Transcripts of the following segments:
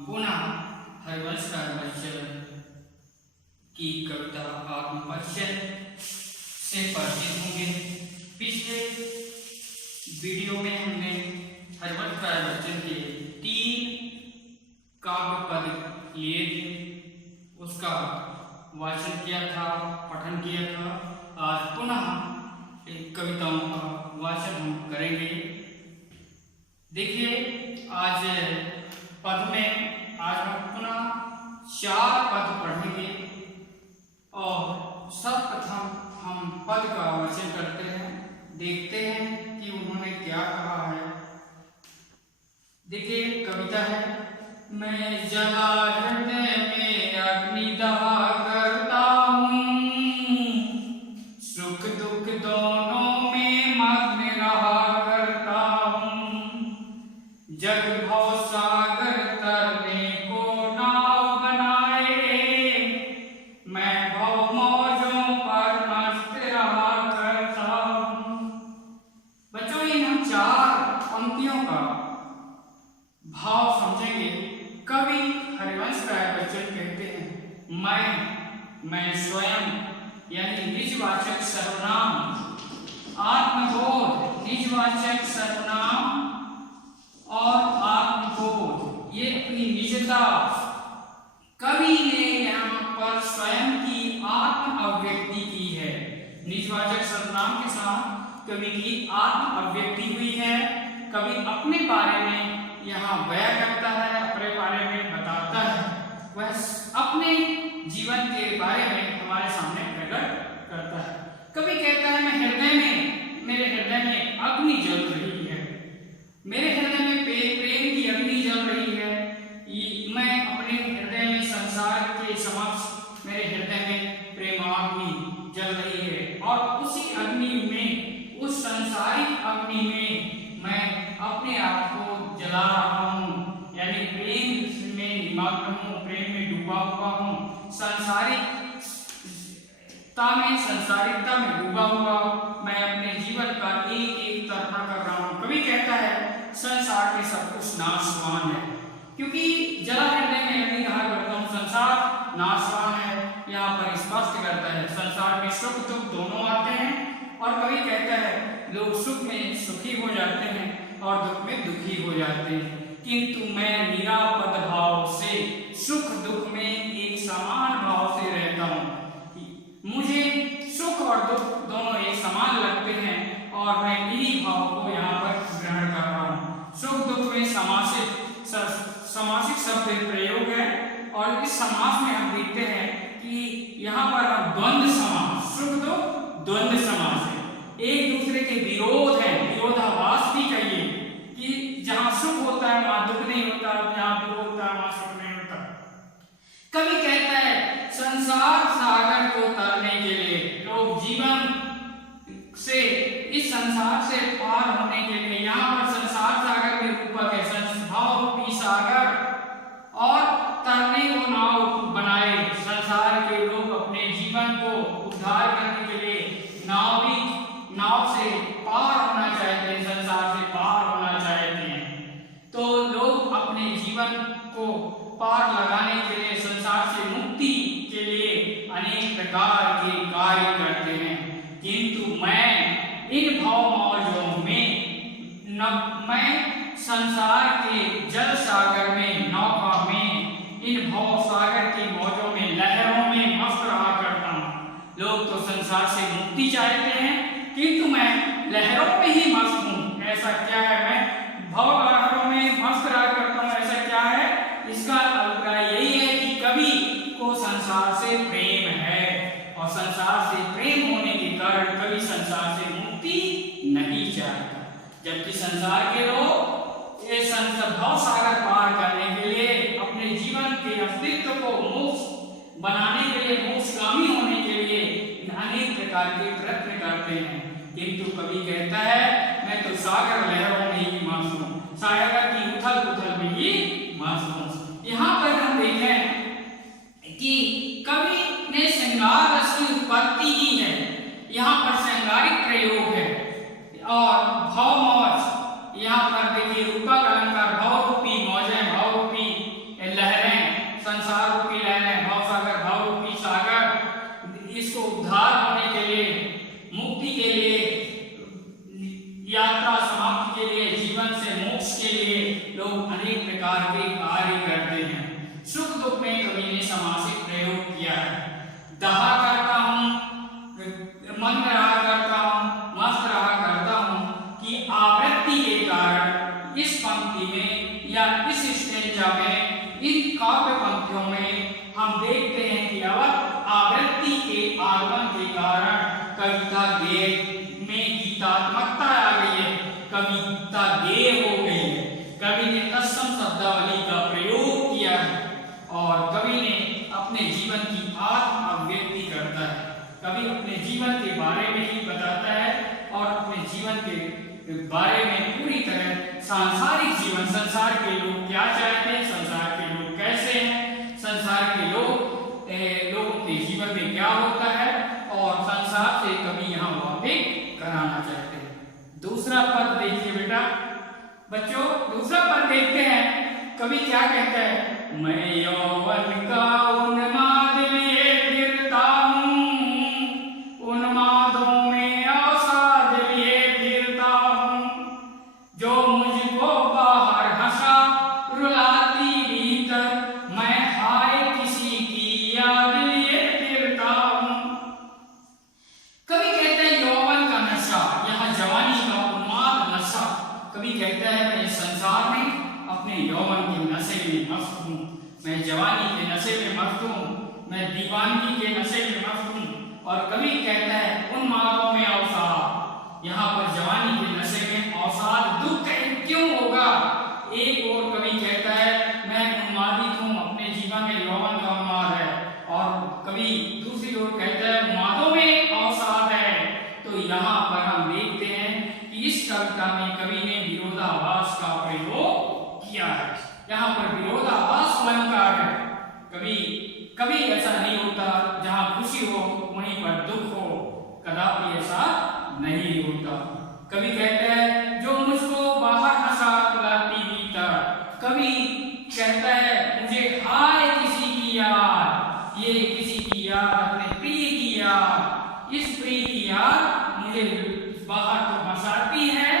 पुनः हरिवंश राय बच्चन की कविता आत्मपरिचय से परिचित होंगे। पिछले वीडियो में हमने हरिवंश राय बच्चन के 3 काव्य पद लिए थे, उसका वाचन किया था, पठन किया था। आज पुनः एक कविताओं का वाचन हम करेंगे। देखिए, आज पद में आज हम पुनः 4 पद पढ़ेंगे और सर्वप्रथम हम पद का वाचन करते हैं, देखते हैं कि उन्होंने क्या कहा है। देखिए, कविता है, मैं जला हृदय में अग्निदहा करता हूँ, सुख दुख दोनों में मग्न रहा करता हूँ, जग भव सागर तरने को नाव बनाए, मैं भव मौजों पर मस्त रहा करता हूँ। बच्चों, इन हम 4 पंक्तियों का भाव समझेंगे। कवि हरिवंश राय बच्चन कहते हैं, मैं स्वयं यानी निजवाचक सर्वनाम, आत्मबोध निजवाचक सर्वनाम और आत्मबोध, ये अपनी निजता कवि ने यहाँ पर स्वयं की आत्म अभिव्यक्ति की है। निजवाचक सर्वनाम के साथ कवि की आत्म अभिव्यक्ति हुई है। कवि अपने बारे में यहाँ बयां करता है, अपने बारे में बताता है, वह अपने जीवन के बारे में हमारे सामने प्रकट करता है। कवि कहता है, मेरे हृदय में अग्नि जल रही है, मेरे हृदय में प्रेम की अग्नि जल रही है। मैं अपने हृदय में संसार के समक्ष मेरे हृदय में प्रेमाग्नि जल रही है और उसी अग्नि में, उस संसारिक अग्नि में मैं अपने आप को जला रहा हूँ, यानी प्रेम में निमग्न हूँ, प्रेम में डूबा हुआ हूँ, संसारिकता में डूबा हुआ हूँ। मैं अपने जीवन का एक तर्पण कर रहा हूँ। कवि कहता है, संसार में सब कुछ नाशवान है, क्योंकि जला हृदय में अग्नि रहा करता हूँ, संसार नाशवान है। यहाँ पर स्पष्ट करता है, संसार में सुख दुख दोनों आते हैं और कवि कहता है, लोग सुख में सुखी हो जाते हैं और दुख में दुखी हो जाते हैं, किंतु मैं निरापद भाव से सुख दुख में एक समान भाव से रहता हूँ। मुझे सुख और दुख दोनों एक समान लगते हैं और मैं इन्हीं भाव को यहाँ पर ग्रहण कर रहा हूँ। सुख दुख में समासिक शब्द प्रयोग है और इस समास में हम देखते हैं कि यहाँ पर द्वंद्व समास, सुख दुख द्वंद्व समास है, एक दूसरे के विरोध है, विरोधाभास भी कहिए कि जहां सुख होता है वहां दुख नहीं होता, जहां दुख होता है वहां सुख नहीं होता। कवि कहता है, संसार सागर को तरने के लिए, लोग जीवन से, इस संसार से पार होने के लिए, यहाँ पर संसार सागर में रूपक है, भाव रूपी सागर, और तरने को नाव बनाए। संसार के लोग अपने जीवन को उद्धार करने के लिए नाव से पार होना चाहते हैं, संसार से पार होना चाहते हैं। तो लोग अपने जीवन को पार लगाने के लिए, संसार से मुक्ति के लिए अनेक प्रकार के कार्य करते हैं, किंतु मैं इन भाव मौजों में मैं संसार के जल सागर में, नौका में, इन भाव सागर की मौजों में, लहरों में मस्त रहा करता हूँ। लोग तो संसार से मुक्ति चाहते हैं, किंतु मैं लहरों में ही मस्त हूँ। ऐसा क्या है, मैं भव लहरों में मस्त रहा करता हूँ, ऐसा क्या है? इसका अभिप्राय यही है कि कवि को संसार से प्रेम है और संसार से प्रेम होने के कारण कवि संसार से मुक्ति नहीं चाहता, जबकि संसार के लोग इस भव सागर पार करने के लिए, अपने जीवन के अस्तित्व को मोक्ष बनाने के लिए, मोक्षगामी होने के लिए अनेक प्रकार के प्रयत्न करते हैं, किंतु कवि कहता है, मैं तो सागर लहरों में ही मस्त हूँ, सागर की उथल पुथल में ही मस्त हूँ। यहाँ पर हम देखें कि कवि ने श्रृंगार रस की उत्पत्ति की है, यहाँ पर श्रृंगारिक प्रयोग है और भव मौज, यहाँ पर देखिए रूपक अलंकार, भव रूपी मौजें, भव रूपी यात्रा समाप्ति के लिए, जीवन से मोक्ष के लिए लोग अनेक प्रकार के कार्य करते हैं। सुख दुख में कवि ने समासिक प्रयोग किया है। दहा करता हूँ, मन रहा करता हूँ, मस्त रहा करता हूँ कि आवृत्ति के कारण इस पंक्ति में या इस स्टेंजा में, इन काव्य पंक्तियों में हम देखते हैं कि आवृत्ति के आगमन के कारण कविता गेय में गीतात्मकता आ गई है, कविता गेय हो गई है। कवि ने तत्सम शब्दावली का प्रयोग किया है और कवि ने अपने जीवन की आत्म अभिव्यक्ति करता है। कवि अपने जीवन के बारे में ही बताता है और अपने जीवन के बारे में पूरी तरह सांसारिक जीवन, संसार के लोग क्या चाहते हैं, संसार के लोग कैसे हैं, संसार के लोगों के जीवन में क्या होता है और संसार से कवि यहाँ वाकिफ कराना चाहते हैं। दूसरा पद देखिए बेटा बच्चों, दूसरा पद देखते हैं कवि क्या कहता है। मैं यौवन का उन्माद लिए फिरता हूँ, उन्मादों में अवसाद लिए फिरता हूँ, जो मुझको बाहर हंसा रुलाती भीतर, मैं हाय किसी की याद लिए फिरता हूँ। कवि कहते हैं यौवन का नशा, यहाँ जवानी का उन्माद नशा। कवि कहता है मैं संसार में अपने यौवन के नशे में मस्त हूँ, मैं जवानी के नशे में मस्त हूँ, मैं दीवानगी के नशे में मस्त हूँ। और कवि कहता है उन्मादों में अवसाद, यहाँ पर जवानी के नशे में अवसाद दुख क्यों होगा। एक और कवि कहता है मैं उन्मादित हूँ, अपने जीवन में यौवन का उन्माद है, और कवि दूसरी ओर कहता है उन्मादों में अवसाद है। तो यहाँ पर हम देखते हैं कि इस कविता में कवि ने विरोधाभास का प्रयोग किया है। यहाँ पर विरोधाभास अलंकार है। कभी ऐसा नहीं होता जहाँ खुशी हो वहीं पर दुख हो, कदापि ऐसा नहीं होता। कवि कहता है जो मुझको बाहर हंसा रुलाती भीतर, कवि कहता है मुझे हाय किसी की याद, ये किसी की याद, अपने प्रिय की याद, इस प्रिय की याद मुझे बाहर तो हंसाती है,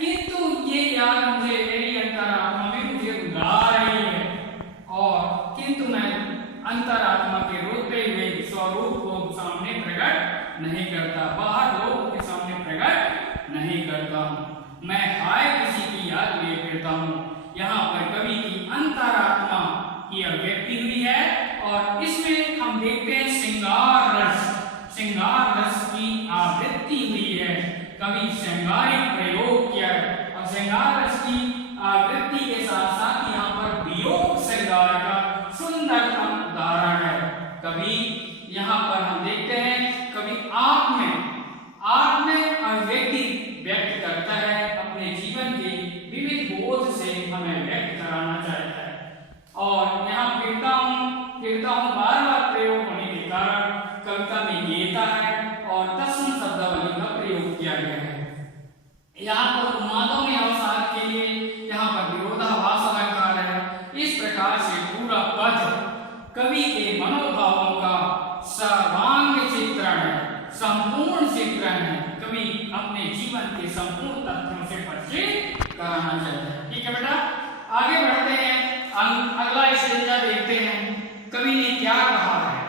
किंतु ये याद मुझे मेरी अंतरात्मा में मुझे रुला रही है, और किंतु मैं अंतरात्मा के रोते हुए स्वरूप को सामने प्रकट नहीं करता, बाहर लोगों के सामने प्रकट नहीं करता हूँ, मैं हाय किसी की याद लिए फिरता हूँ। यहाँ पर कवि की अंतरात्मा की अभिव्यक्ति हुई है और इसमें हम देखते हैं श्रृंगार रस की आवृत्ति हुई है। कवि श्रृंगारिक प्रयोग किया है और श्रृंगार रस की आवृत्ति के साथ साथ यहाँ पर वियोग श्रृंगार का सुंदर उदाहरण है। कवि यहाँ पर हम देखते हैं कवि आत्म अभिव्यक्ति व्यक्त करता है, अपने जीवन के विविध बोध से हमें व्यक्त कराना चाहता है। और यहाँ फिरता हूँ बार बार प्रयोग होने के कारण कविता में गेयता है और तत्सम शब्दावली का प्रयोग किया गया है। यहाँ पर उन्मादों में अवसाद के लिए यहाँ पर विरोधाभास अलंकार है। इस प्रकार से पूरा पद कवि के मनोभावों का सर्वांग चित्रण है, संपूर्ण चित्रण है। कवि अपने जीवन के संपूर्ण तथ्यों से परिचित कराना चाहता है। ठीक है बेटा, आगे बढ़ते हैं, अगला स्टेंजा देखते हैं। कवि ने क्या कहा है।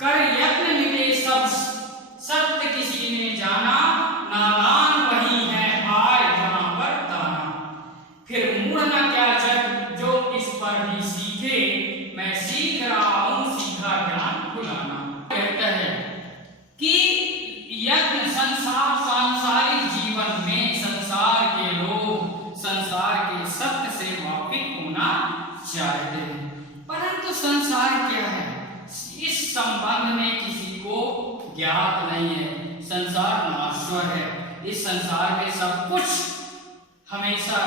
कर यत्न मिटे सब सत्य किसी ने जाना, नादान वही है आए जहां पर ताना। फिर मुड़ना क्या जग जो इस पर भी सीखे, मैं सीख रहा हूं सीखा ज्ञान भुलाना। कहता है कि यत्न सांसारिक जीवन में संसार के लोग संसार के सत्य से वाकिफ होना चाहते हैं, परंतु संसार क्या है इस संबंध में किसी को ज्ञात नहीं है। संसार नश्वर है, इस संसार में सब कुछ हमेशा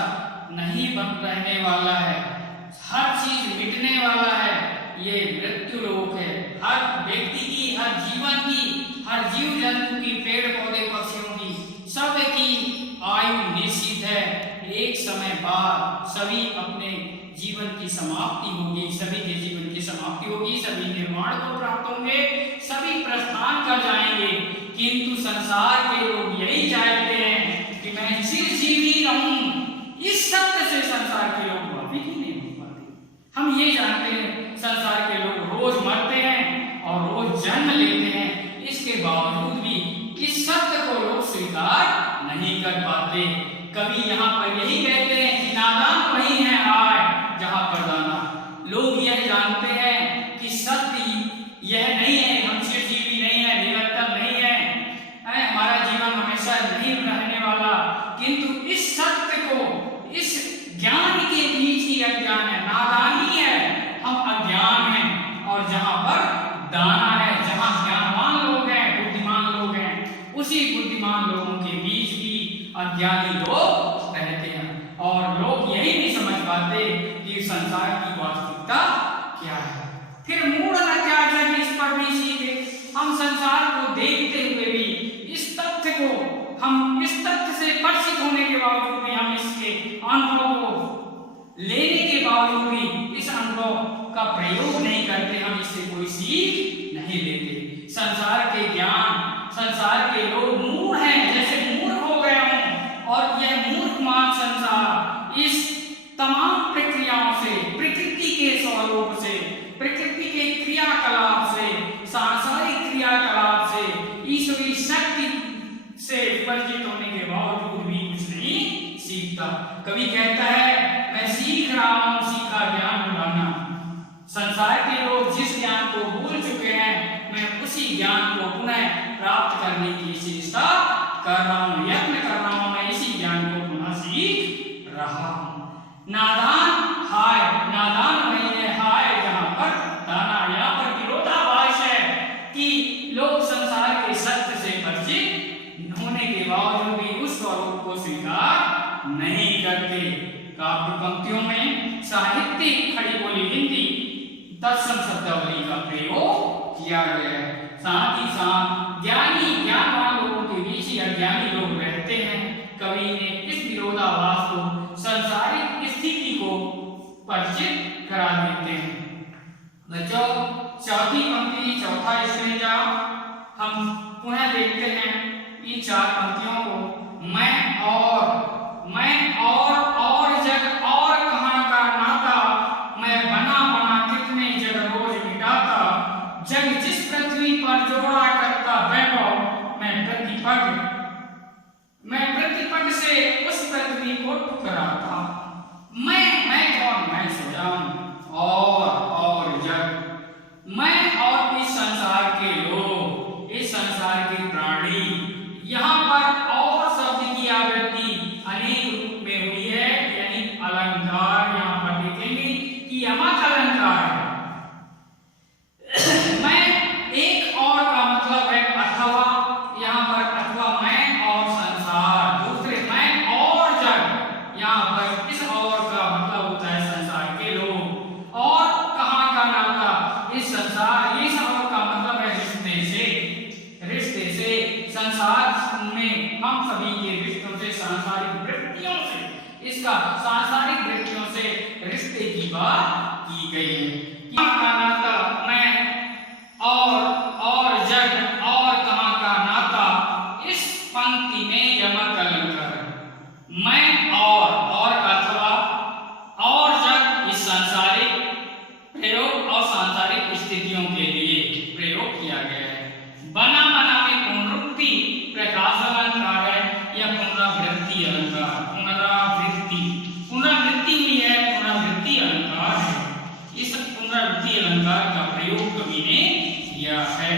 नहीं बन रहने वाला है, हर चीज मिटने वाला है, ये मृत्यु लोक है। हर व्यक्ति की, हर जीवन की, हर जीव जंतु की, पेड़ पौधे पक्षियों की, सब की आयु निश्चित है। एक समय बाद सभी अपने जीवन की समाप्ति होगी, सभी के जीवन की समाप्ति होगी, सभी निर्वाण को प्राप्त होंगे, सभी प्रस्थान कर जाएंगे। किंतु संसार के लोग यही चाहते हैं कि मैं चिर हम ये जानते हैं संसार के लोग रोज मरते हैं और रोज जन्म लेते हैं, इसके बावजूद भी इस सत्य को लोग स्वीकार नहीं कर पाते। कवि यहाँ पर यही कहते हैं कि नादान वही है आय जहाँ पर दाना। लोग यह जानते हैं कि सत्य यह नहीं है, हम चिरजीवी नहीं है, निरंतर नहीं है, हमारा जीवन हमेशा नहीं रहने वाला, किंतु इस सत्य को, इस ज्ञान के बीच ही अज्ञान है, नादानी है, हम अज्ञान हैं। और जहाँ पर दाना है, जहाँ ज्ञानवान लोग हैं, बुद्धिमान लोग हैं, उसी बुद्धिमान लोगों के बीच भी अज्ञानी लोग रहते हैं। और लोग यही नहीं समझ पाते कि संसार की वास्तविकता क्या है। फिर मूढ़ न क्या जग इस पर भी सीखे। हम संसार को देखते हुए भी इस तथ्य को, हम इस तथ्य से परिचित होने के बावजूद भी, हम इसके अनुभव को लेने के बावजूद भी इस अनुभव का प्रयोग नहीं करते, हम इससे कोई सीख नहीं लेते। संसार के ज्ञान, संसार के लोग मूढ़ हैं, जैसे मूर्ख हो गए हों, और यह मूर्खमान संसार इस तमाम प्रक्रियाओं से, प्रकृति के स्वरूप से, प्रकृति के क्रियाकलाप से, सांसारिक क्रियाकलाप से, ईश्वरीय शक्ति से परिचित होने के बावजूद भी कुछ नहीं सीखता। कवि कहता है मैं सीख रहा हूं सीखा ज्ञान भुलाना। संसार के लोग जिस ज्ञान को भूल चुके हैं, मैं उसी ज्ञान को पुनः प्राप्त करने की चेष्टा कर रहा हूं, यत्न कर रहा हूं, मैं इसी ज्ञान को पुनः सीख रहा हूं। नादान हाय, नादान वही है हाय जहां पर दाना। यहाँ पर विरोधाभास है कि लोग संसार के सत्य से परिचित होने के बावजूद भी उस स्वरूप को स्वीकार नहीं करते। काव्य पंक्तियों में साहित्यिक खड़ी बोली हिंदी तत्सम शब्दावली का प्रयोग किया गया है। साथ ही साथ ज्ञानी, ज्ञानवान लोगों के बीच ही अज्ञानी लोग रहते हैं। कवि ने इस विरोधाभास को, सांसारिक स्थिति को परिचित करा देते हैं। बच्चों, चौथी पंक्ति, चौथा स्टेंजा हम पुनः देखते हैं इन चार पंक्तियों को। मैं और जग और कहाँ का नाता, मैं बना बना कितने जग रोज मिटाता, जग जिस पृथ्वी पर जोड़ा करता वैभव, मैं प्रतिपग से उस पृथ्वी को ठुकराता। मैं कौन? मैं सजान और जग, मैं और इस संसार के लोग, इस संसार के प्राणी। यहाँ पर और शब्द की आवृत्ति अनेक रूप में हुई है, यानी अलंकार। यहाँ पर देखेंगे कि यमक अलंकार है। मैं एक और का मतलब है अथवा, यहाँ पर अथवा मैं और संसार। दूसरे मैं और जग, यहाँ पर इस और का मतलब होता है संसार के लोग। और कहाँ का नाता, इस संसार, इस और का मतलब है रिश्ते से। संसार में हम सभी के रिश्तों से, सांसारिक वृत्तियों से, इसका सांसारिक वृत्तियों से रिश्ते की बात की गई है। यहाँ का नाता मैं और जग, और कहाँ का नाता, इस पंक्ति में यमक अलंकार। मैं और अथवा, और जग इस सांसारिक प्रयोग और सांसारिक स्थितियों के लिए प्रयोग किया गया है। बना में पुनरुक्ति प्रकाश अलंकार है या पुनरावृत्ति अलंकार। पुनरावृत्ति हुई है, पुनरावृत्ति अलंकार है। इस पुनरावृत्ति अलंकार का प्रयोग कवि ने किया है।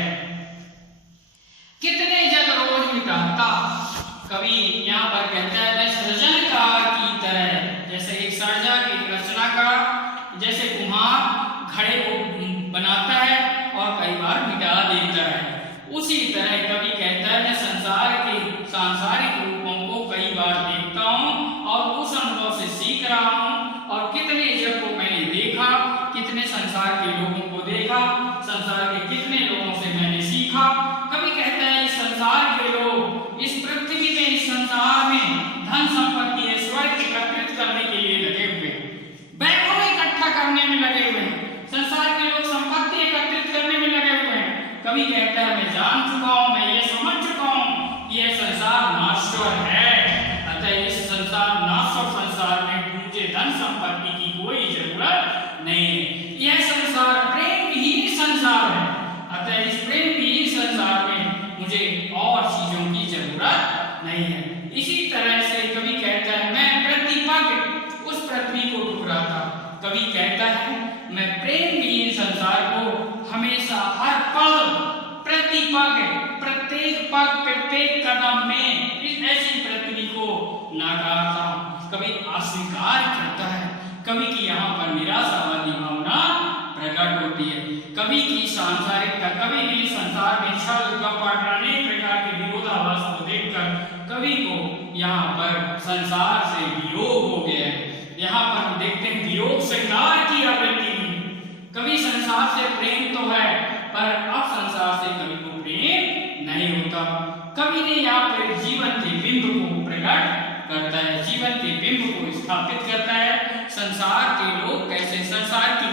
कितने जग रोज मिटाता, कवि यहाँ पर कहता है मैं सृजनकार की तरह, जैसे एक सर्जक, एक रचनाकार, जैसे कुम्हार घड़े को बनाता है और कई बार मिटा देता है, उसी तरह कवि कहता है मैं संसार के सांसारिक रूपों को कई बार देखता हूँ और उस अनुभव से सीख रहा हूँ। और कितने जग को मैंने देखा, कितने संसार के लोगों को देखा, संसार के कितने लोगों से मैंने सीखा। कवि कहता है इस संसार के लोग इस पृथ्वी में, इस संसार में धन संपत्ति, ऐश्वर्य एकत्रित करने के लिए लगे हुए, वैभव इकट्ठा करने में लगे हुए हैं। संसार के लोग संपत्ति एकत्रित करने में लगे हुए हैं। कवि कहता है मैं जान चुका हूं, मैं ये समझ चुका हूं कि यह संसार नाश्वर है, अतः इस संसार नाश्वर संसार में मुझे धन संपत्ति की कोई जरूरत नहीं है। कवि कहता है मैं प्रेम विहीन संसार को हमेशा हर पल प्रति पग प्रत्येक पग प्रत्येक कदम में इस ऐसी पृथ्वी को नकारता हूं। कवि अस्वीकार करता है। कवि की यहाँ पर निराशावादी भावना प्रकट होती है। कवि की सांसारिकता, कवि ने संसार में छल कपट अनेक प्रकार के विरोधाभास को देखकर कवि को यहाँ पर संसार से वियोग हो गया है। यहाँ पर हम देखते हैं वियोग श्रृंगार की आवृत्ति में। कवि संसार से प्रेम तो है पर अब संसार से कवि को प्रेम नहीं होता। कवि ने यहाँ पर जीवन के बिंब को प्रकट करता है, जीवन के बिंब को स्थापित करता है। संसार के लोग कैसे, संसार की